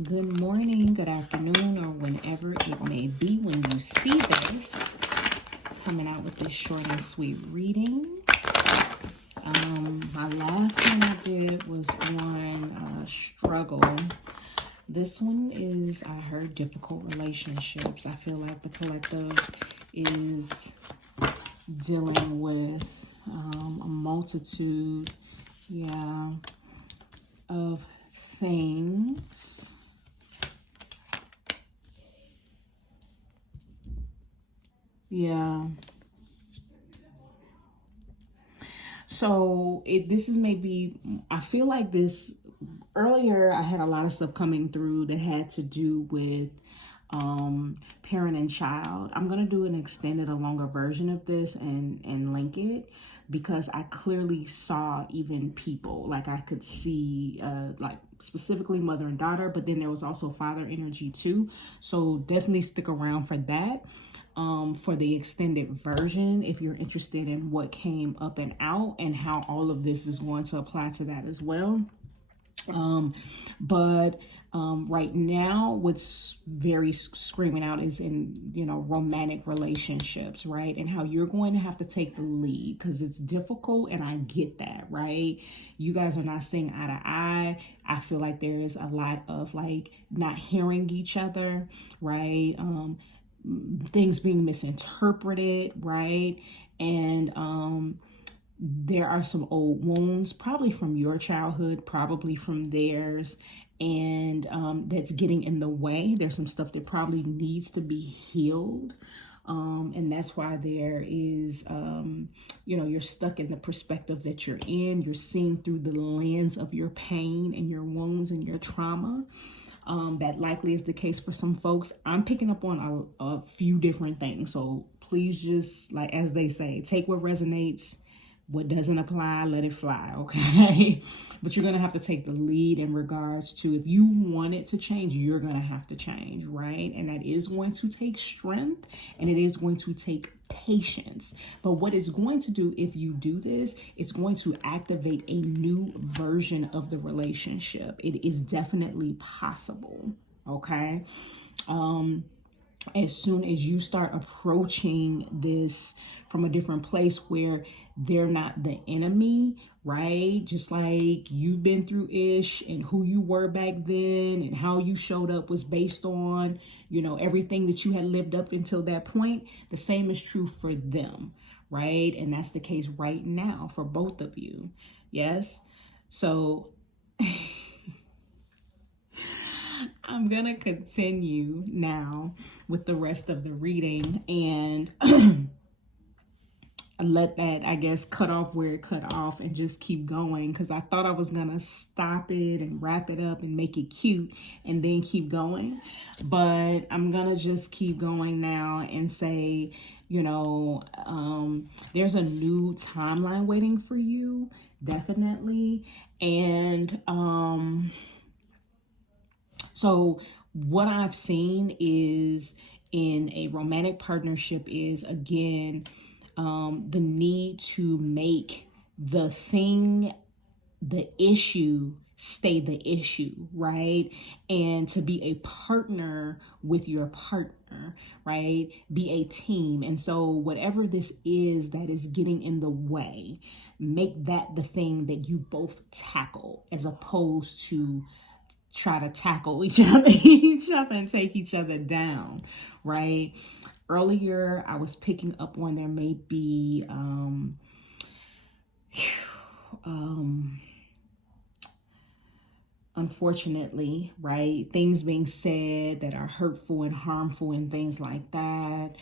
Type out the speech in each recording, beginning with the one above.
Good morning, good afternoon, or whenever it may be when you see this. Coming out with this short and sweet reading. My last one I did was on struggle. This one is, I heard, difficult relationships. I feel like the collective is dealing with a multitude, of things. Yeah. So this is maybe, I feel like this, earlier I had a lot of stuff coming through that had to do with parent and child. I'm going to do an extended, a longer version of this and link it because I clearly saw even people, like I could see like specifically mother and daughter, but then there was also father energy too. So definitely stick around for that. For the extended version, if you're interested in what came up and out and how all of this is going to apply to that as well. Right now, what's very screaming out is in, romantic relationships, right? And how you're going to have to take the lead because it's difficult. And I get that, right? You guys are not seeing eye to eye. I feel like there is a lot of like not hearing each other, right? Things being misinterpreted, right? And there are some old wounds, probably from your childhood, probably from theirs, and that's getting in the way. There's some stuff that probably needs to be healed. And that's why there is, you're stuck in the perspective that you're in. You're seeing through the lens of your pain and your wounds and your trauma. That likely is the case for some folks. I'm picking up on a few different things. So please just, like, as they say, take what resonates. What doesn't apply, let it fly, okay? But you're going to have to take the lead in regards to, if you want it to change, you're going to have to change, right? And that is going to take strength and it is going to take patience. But what it's going to do if you do this, it's going to activate a new version of the relationship. It is definitely possible, okay? As soon as you start approaching this from a different place where they're not the enemy, right? Just like you've been through ish and who you were back then and how you showed up was based on, everything that you had lived up until that point. The same is true for them, right? And that's the case right now for both of you. Yes. So I'm going to continue now with the rest of the reading and let that, I guess, cut off where it cut off and just keep going, because I thought I was going to stop it and wrap it up and make it cute and then keep going. But I'm going to just keep going now and say, there's a new timeline waiting for you, definitely. And so what I've seen is in a romantic partnership is, again, the need to make the issue stay the issue, right? And to be a partner with your partner, right? Be a team. And so whatever this is that is getting in the way, make that the thing that you both tackle, as opposed to try to tackle each other and take each other down, right? Earlier, I was picking up on there may be unfortunately, right, things being said that are hurtful and harmful and things like that.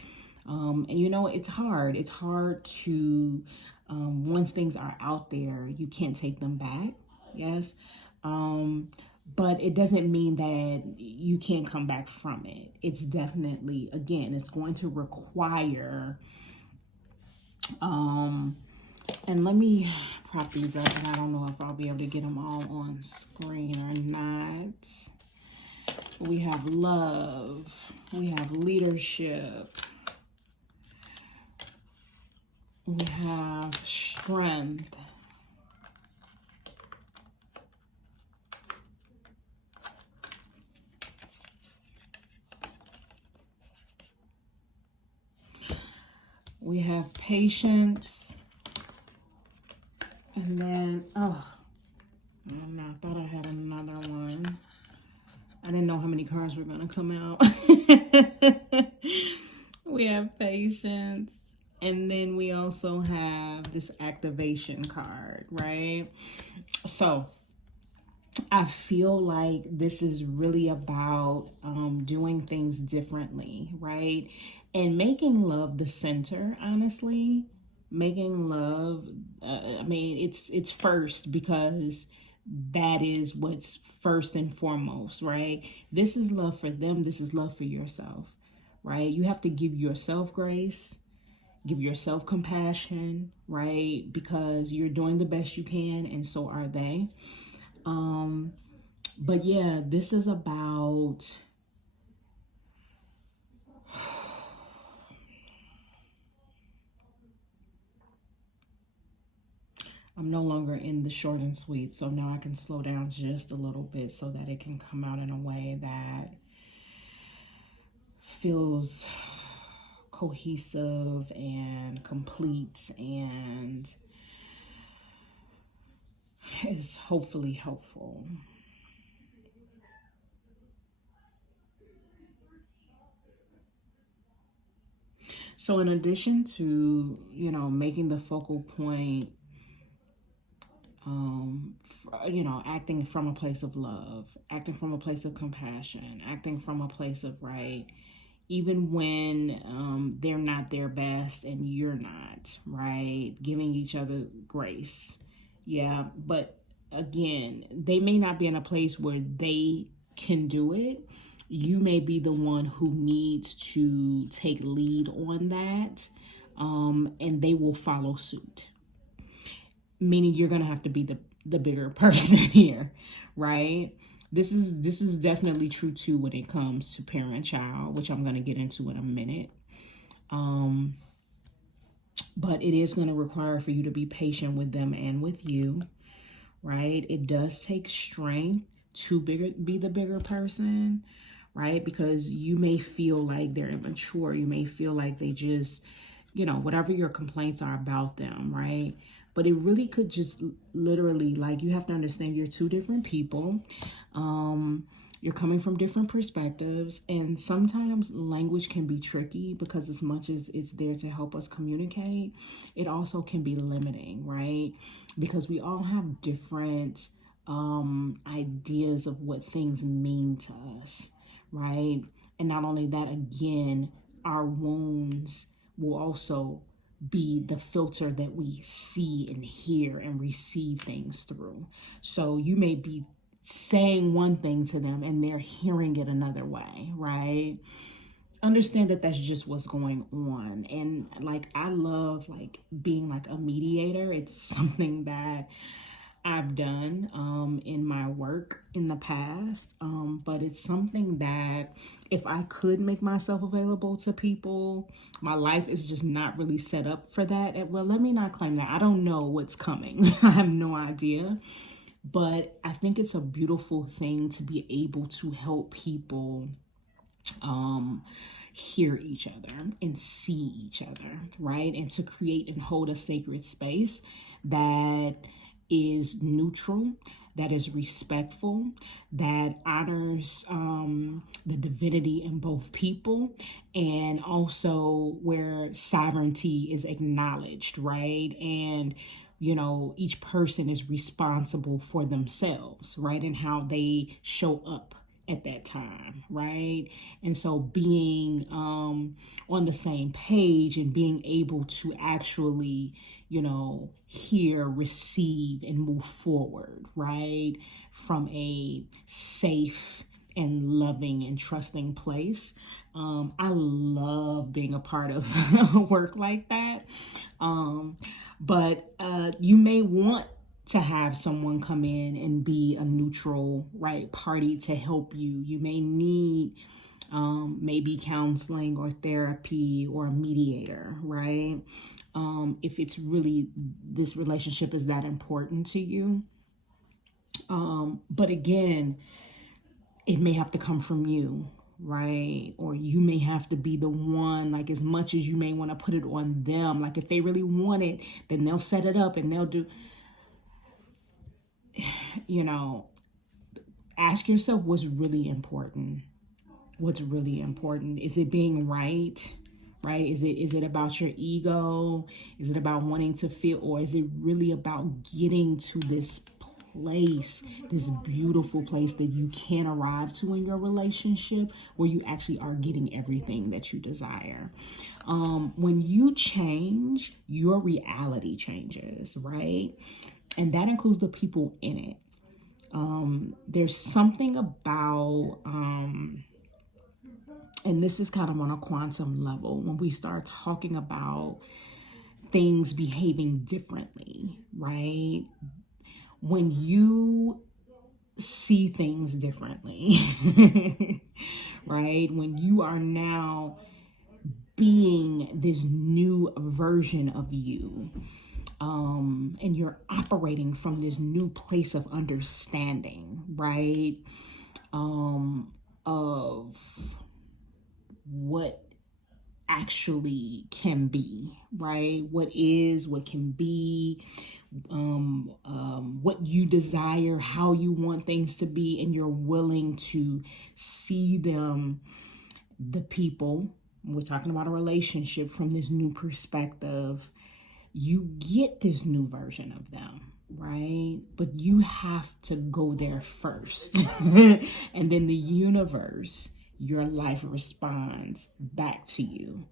And it's hard. It's hard to, once things are out there, you can't take them back. Yes. But it doesn't mean that you can't come back from it. It's definitely, again, it's going to require, and let me prop these up, and I don't know if I'll be able to get them all on screen or not. We have love. We have leadership. We have strength. We have patience. And then, oh, I don't know, I thought I had another one. I didn't know how many cards were going to come out. We have patience. And then we also have this activation card, right? So I feel like this is really about doing things differently, right? And making love the center, honestly. Making love, I mean, it's first, because that is what's first and foremost, right? This is love for them. This is love for yourself, right? You have to give yourself grace, give yourself compassion, right? Because you're doing the best you can, and so are they. But yeah, this is about I'm no longer in the short and sweet, so now I can slow down just a little bit so that it can come out in a way that feels cohesive and complete and is hopefully helpful. So in addition to, making the focal point, acting from a place of love, acting from a place of compassion, acting from a place of right, even when they're not their best and you're not, right? Giving each other grace. Yeah, but again, they may not be in a place where they can do it. You may be the one who needs to take lead on that, and they will follow suit. Meaning you're going to have to be the bigger person here, right? This is definitely true too when it comes to parent-child, which I'm going to get into in a minute. But it is going to require for you to be patient with them and with you, right? It does take strength to be the bigger person, right? Because you may feel like they're immature. You may feel like they just, whatever your complaints are about them, right? But it really could just literally, like, you have to understand you're two different people. You're coming from different perspectives, and sometimes language can be tricky because as much as it's there to help us communicate, it also can be limiting, right? Because we all have different ideas of what things mean to us, right? And not only that, again, our wounds will also be the filter that we see and hear and receive things through. So you may be saying one thing to them and they're hearing it another way, right? Understand that that's just what's going on. And like, I love like being like a mediator. It's something that I've done in my work in the past, but it's something that if I could make myself available to people, my life is just not really set up for that. Well, let me not claim that. I don't know what's coming. I have no idea, but I think it's a beautiful thing to be able to help people hear each other and see each other, right? And to create and hold a sacred space that is neutral, that is respectful, that honors the divinity in both people, and also where sovereignty is acknowledged, right? And each person is responsible for themselves, right? And how they show up at that time, right? And so being on the same page and being able to actually, hear, receive, and move forward, right? From a safe and loving and trusting place. I love being a part of work like that. But you may want to have someone come in and be a neutral, right, party to help you. You may need maybe counseling or therapy or a mediator, right? If it's really, this relationship is that important to you. But again, it may have to come from you, right? Or you may have to be the one, like as much as you may want to put it on them. Like if they really want it, then they'll set it up and they'll do, you know, ask yourself what's really important. What's really important? Is it being right? Right? Is it about your ego? Is it about wanting to feel, or is it really about getting to this place, this beautiful place that you can arrive to in your relationship where you actually are getting everything that you desire? When you change, your reality changes, right? And that includes the people in it. There's something about, and this is kind of on a quantum level, when we start talking about things behaving differently, right? When you see things differently, right? When you are now being this new version of you, and you're operating from this new place of understanding, right? Of what actually can be, right? What is, what can be, what you desire, how you want things to be, and you're willing to see them, the people, we're talking about a relationship, from this new perspective. You get this new version of them, right? But you have to go there first. And then the universe, your life responds back to you,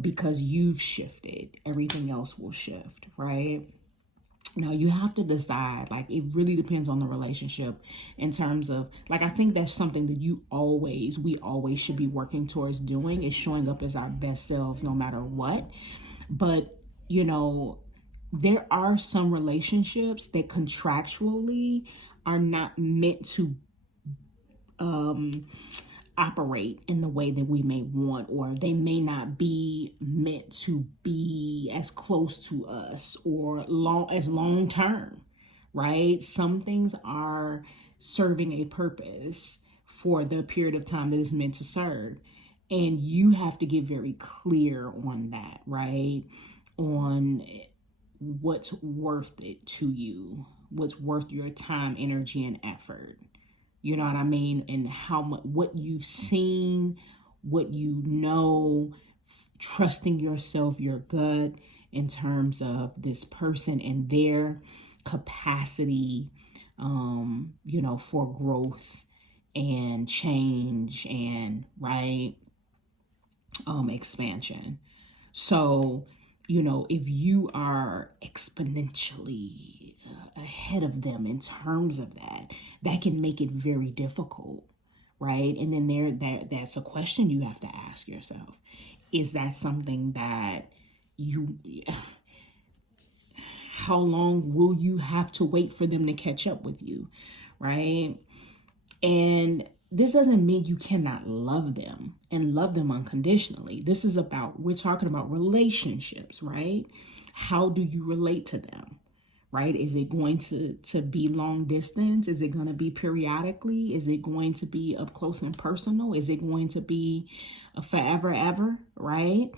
because you've shifted. Everything else will shift, right? Now you have to decide, like it really depends on the relationship in terms of, like, I think that's something that we always should be working towards doing, is showing up as our best selves no matter what. But, you know, there are some relationships that contractually are not meant to operate in the way that we may want, or they may not be meant to be as close to us or long term, right? Some things are serving a purpose for the period of time that is meant to serve. And you have to get very clear on that, right? On what's worth it to you, what's worth your time, energy, and effort. You know what I mean? And how much, what you've seen, what you know, trusting yourself, your gut, in terms of this person and their capacity, for growth and change and, right, expansion. So, if you are exponentially ahead of them in terms of that can make it very difficult, right? And then that's a question you have to ask yourself. Is that something that how long will you have to wait for them to catch up with you, right? And this doesn't mean you cannot love them and love them unconditionally. We're talking about relationships, right? How do you relate to them, right? Is it going to be long distance? Is it going to be periodically? Is it going to be up close and personal? Is it going to be a forever ever, right?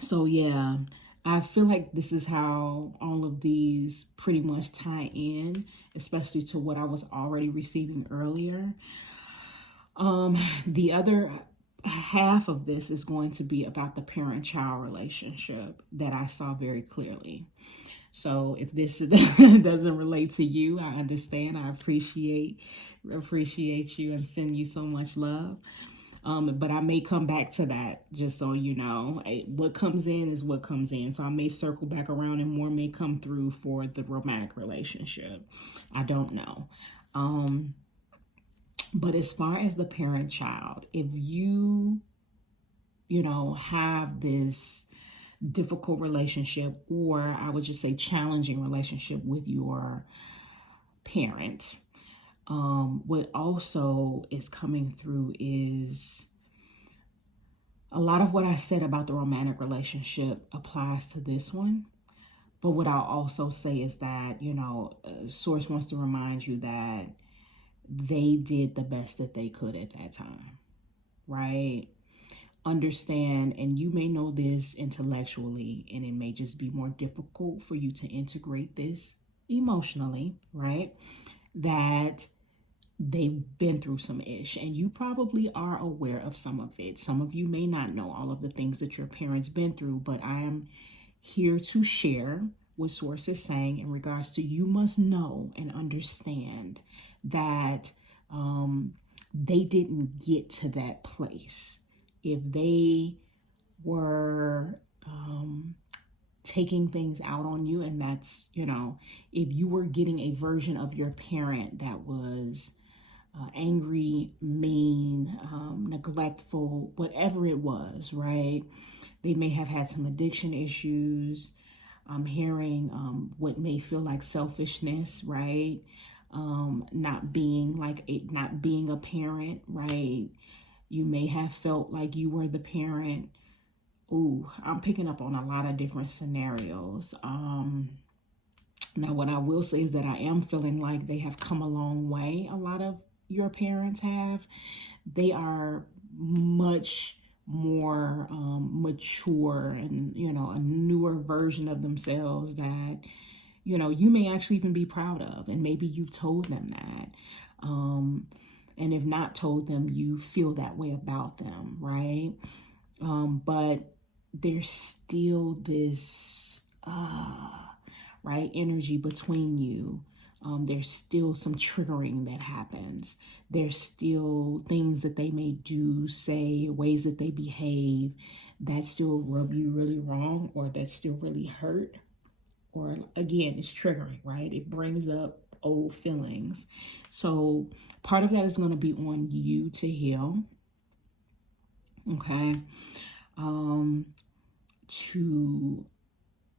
So yeah, I feel like this is how all of these pretty much tie in, especially to what I was already receiving earlier. The other half of this is going to be about the parent-child relationship that I saw very clearly. So if this doesn't relate to you, I understand. I appreciate you and send you so much love. But I may come back to that, just so you know. What comes in is what comes in. So I may circle back around and more may come through for the romantic relationship. I don't know. But as far as the parent-child, if you have this difficult relationship, or I would just say challenging relationship with your parent, what also is coming through is a lot of what I said about the romantic relationship applies to this one. But what I'll also say is that, Source wants to remind you that they did the best that they could at that time, right? Understand, and you may know this intellectually, and it may just be more difficult for you to integrate this emotionally, right? That they've been through some ish, and you probably are aware of some of it. Some of you may not know all of the things that your parents been through, but I am here to share what source is saying in regards to you must know and understand that they didn't get to that place. If they were taking things out on you, and that's, if you were getting a version of your parent that was angry, mean, neglectful, whatever it was, right? They may have had some addiction issues. I'm hearing what may feel like selfishness, right? Not being a parent, right? You may have felt like you were the parent. Ooh, I'm picking up on a lot of different scenarios. Now, what I will say is that I am feeling like they have come a long way. A lot of your parents have. They are much more mature and, a newer version of themselves that, you may actually even be proud of. And maybe you've told them that. And if not told them, you feel that way about them, right? But there's still this, right, energy between you. There's still some triggering that happens. There's still things that they may do, say, ways that they behave that still rub you really wrong, or that still really hurt. Or again, it's triggering, right? It brings up old feelings. So part of that is going to be on you to heal. Okay.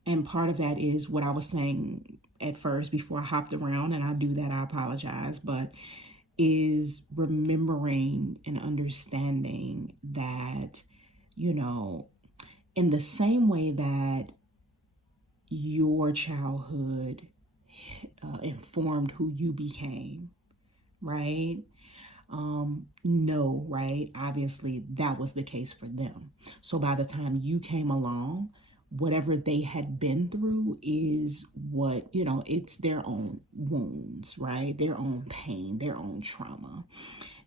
And part of that is what I was saying at first before I hopped around, and I do that, I apologize, but is remembering and understanding that, in the same way that your childhood informed who you became, right? No, right? Obviously, that was the case for them. So by the time you came along, whatever they had been through is what, it's their own wounds, right? Their own pain, their own trauma.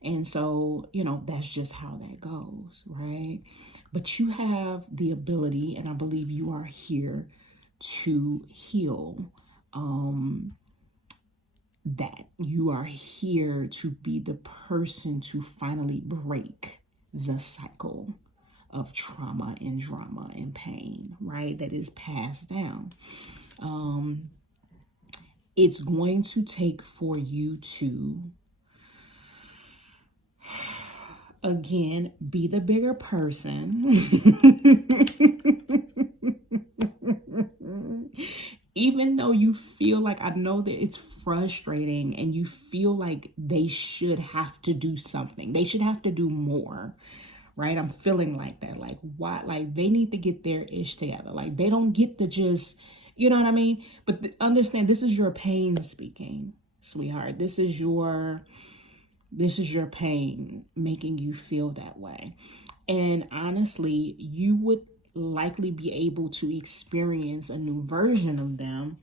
And so, that's just how that goes, right? But you have the ability, and I believe you are here to heal that. You are here to be the person to finally break the cycle of trauma and drama and pain, right? That is passed down. It's going to take for you to, again, be the bigger person. Even though you feel like, I know that it's frustrating and you feel like they should have to do something. They should have to do more, right? I'm feeling like that. Like, why? Like, they need to get their ish together. Like, they don't get to just, you know what I mean? But understand, this is your pain speaking, sweetheart. This is your pain making you feel that way. And honestly, you would likely be able to experience a new version of them.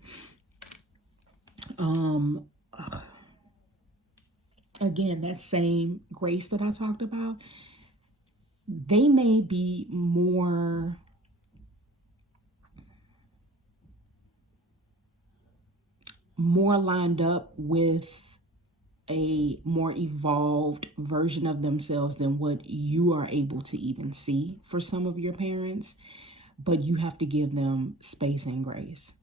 Again, that same grace that I talked about, they may be more lined up with a more evolved version of themselves than what you are able to even see for some of your parents. But you have to give them space and grace.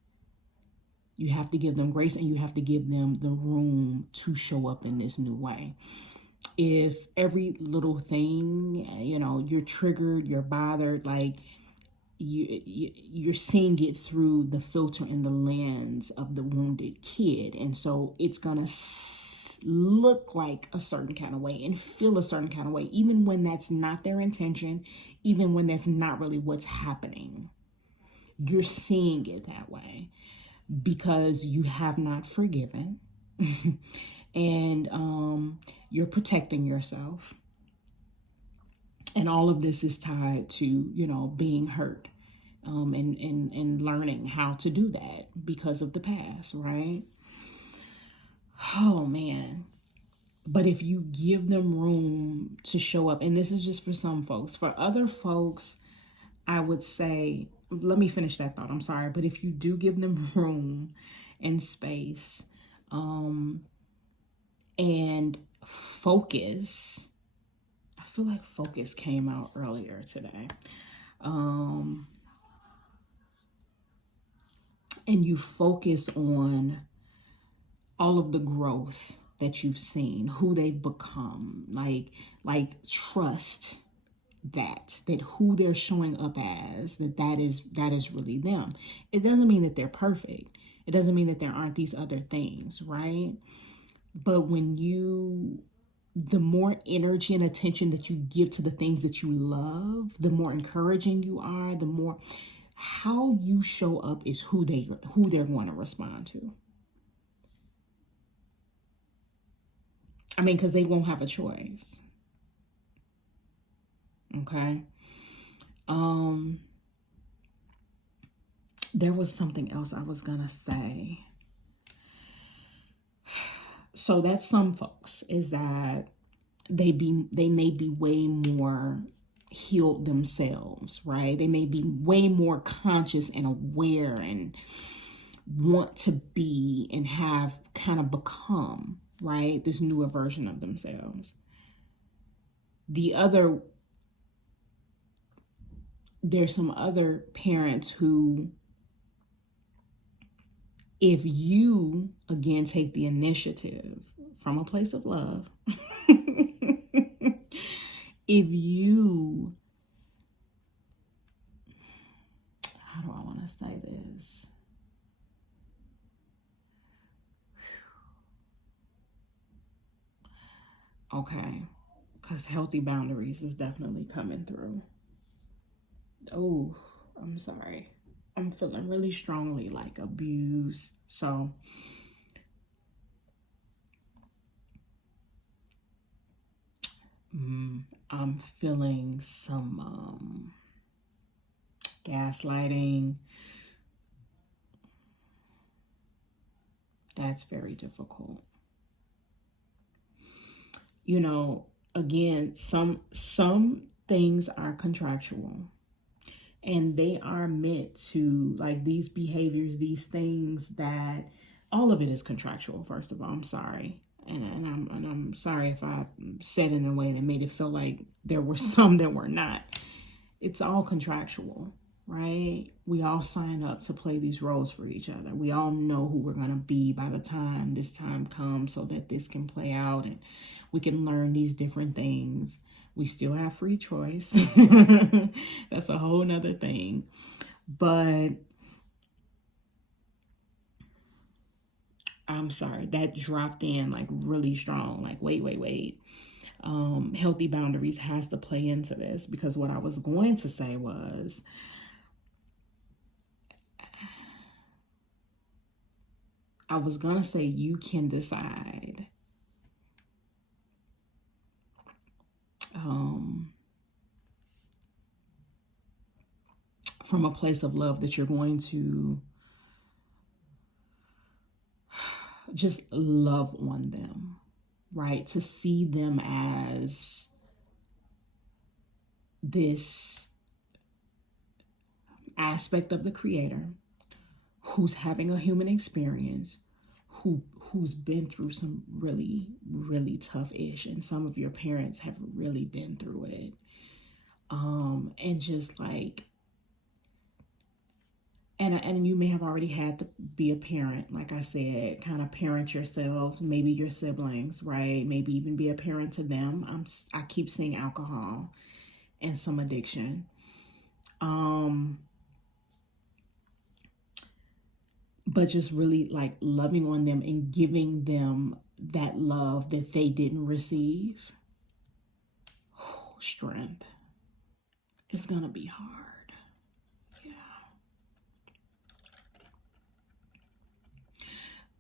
You have to give them grace, and you have to give them the room to show up in this new way. If every little thing, you're triggered, you're bothered, like you're seeing it through the filter and the lens of the wounded kid. And so it's going to look like a certain kind of way and feel a certain kind of way, even when that's not their intention, even when that's not really what's happening. You're seeing it that way because you have not forgiven and you're protecting yourself. And all of this is tied to, being hurt, and learning how to do that because of the past, right? Oh, man. But if you give them room to show up, and this is just for some folks, for other folks, I would say, let me finish that thought. I'm sorry. But if you do give them room and space, and focus, I feel like focus came out earlier today. And you focus on all of the growth that you've seen, who they've become, like trust that who they're showing up as, that is really them. It doesn't mean that they're perfect. It doesn't mean that there aren't these other things, right? But the more energy and attention that you give to the things that you love, the more encouraging you are, the more how you show up is who they're going to respond to. I mean, because they won't have a choice. Okay. There was something else I was gonna say. So that's some folks, is that they may be way more healed themselves, right? They may be way more conscious and aware and want to be and have kind of become, right, this newer version of themselves. There's some other parents who, if you, again, take the initiative from a place of love, if you, how do I want to say this? Okay, because healthy boundaries is definitely coming through. Oh, I'm sorry. I'm feeling really strongly like abuse. So I'm feeling some gaslighting. That's very difficult. Again, some things are contractual, and they are meant to, like, these behaviors, these things, that all of it is contractual. First of all, I'm sorry. And I'm sorry if I said it in a way that made it feel like there were some that were not. It's all contractual, right? We all sign up to play these roles for each other. We all know who we're going to be by the time this time comes, so that this can play out and we can learn these different things. We still have free choice. That's a whole nother thing. But I'm sorry, that dropped in like really strong. Like, wait. Healthy boundaries has to play into this, because what I was going to say was, you can decide from a place of love that you're going to just love on them, right? To see them as this aspect of the Creator who's having a human experience, who's been through some really, really tough ish, and some of your parents have really been through it. And just like, and you may have already had to be a parent, like I said, kind of parent yourself, maybe your siblings, right? Maybe even be a parent to them. I keep seeing alcohol and some addiction. But just really like loving on them and giving them that love that they didn't receive. Strength. It's gonna be hard. Yeah.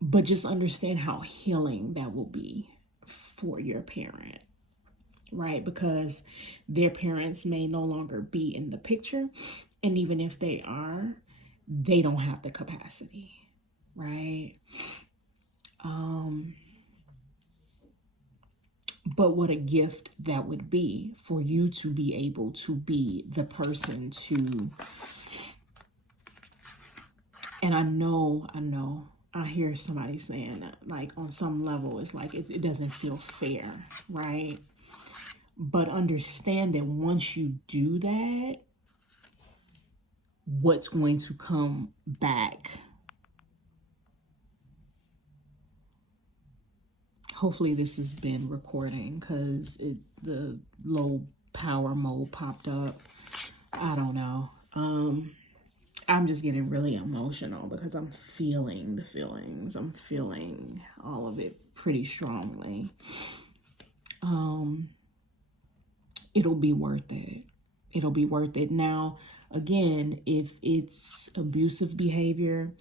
But just understand how healing that will be for your parent, right? Because their parents may no longer be in the picture. And even if they are, they don't have the capacity, right? But what a gift that would be for you to be able to be the person to, and I hear somebody saying that, like, on some level, it's like it doesn't feel fair, right? But understand that once you do that, what's going to come back. Hopefully this has been recording, because the low power mode popped up. I don't know. I'm just getting really emotional because I'm feeling the feelings. I'm feeling all of it pretty strongly. It'll be worth it. It'll be worth it. Now, again, if it's abusive behavior,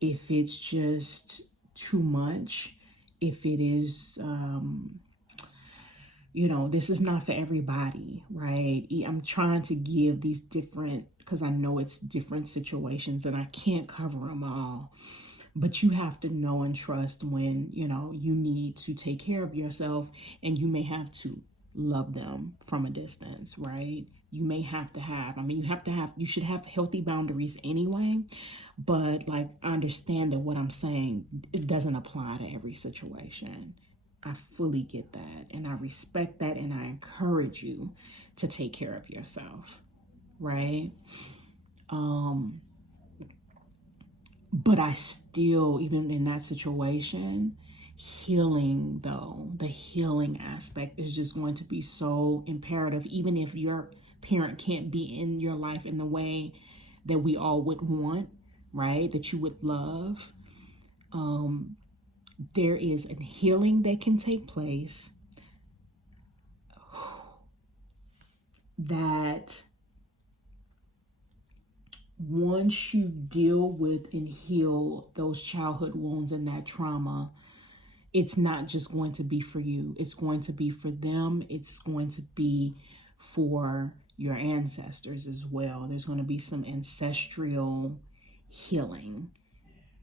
if it's just too much, if it is, this is not for everybody, right? I'm trying to give these different, because I know it's different situations and I can't cover them all. But you have to know and trust when, you need to take care of yourself, and you may have to love them from a distance, right? You may have to have, you should have healthy boundaries anyway. But like, I understand that what I'm saying, it doesn't apply to every situation. I fully get that, and I respect that, and I encourage you to take care of yourself, right? But I still, even in that situation, healing though, the healing aspect is just going to be so imperative. Even if your parent can't be in your life in the way that we all would want, right? That you would love. There is a healing that can take place that once you deal with and heal those childhood wounds and that trauma, it's not just going to be for you. It's going to be for them. It's going to be for your ancestors as well. There's going to be some ancestral healing,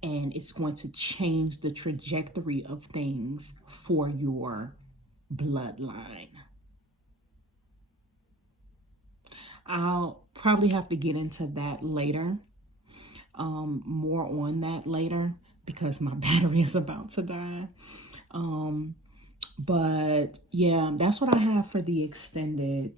and it's going to change the trajectory of things for your bloodline. I'll probably have to get into that later, more on that later, because my battery is about to die. But yeah, that's what I have for the extended.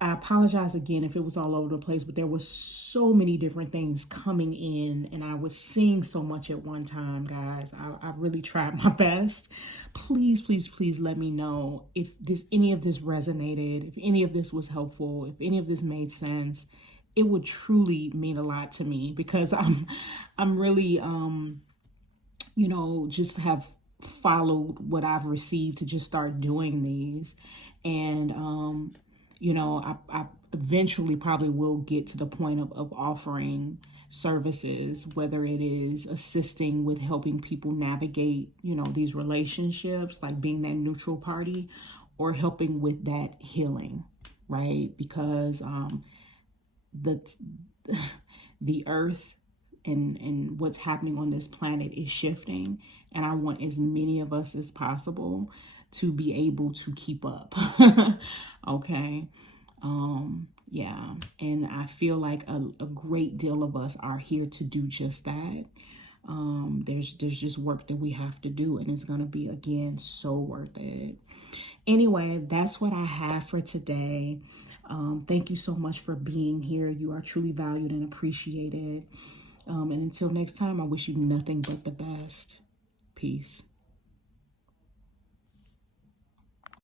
I apologize again if it was all over the place, but there was so many different things coming in, and I was seeing so much at one time, guys. I really tried my best. Please, please, please let me know if any of this resonated, if any of this was helpful, if any of this made sense. It would truly mean a lot to me, because I'm really, just have followed what I've received to just start doing these. And, I eventually probably will get to the point of offering services, whether it is assisting with helping people navigate, these relationships, like being that neutral party, or helping with that healing, right? Because the earth and what's happening on this planet is shifting, and I want as many of us as possible to be able to keep up. Okay. Yeah. And I feel like a great deal of us are here to do just that. There's just work that we have to do, and it's going to be, again, so worth it. Anyway, that's what I have for today. Thank you so much for being here. You are truly valued and appreciated. And until next time, I wish you nothing but the best. Peace.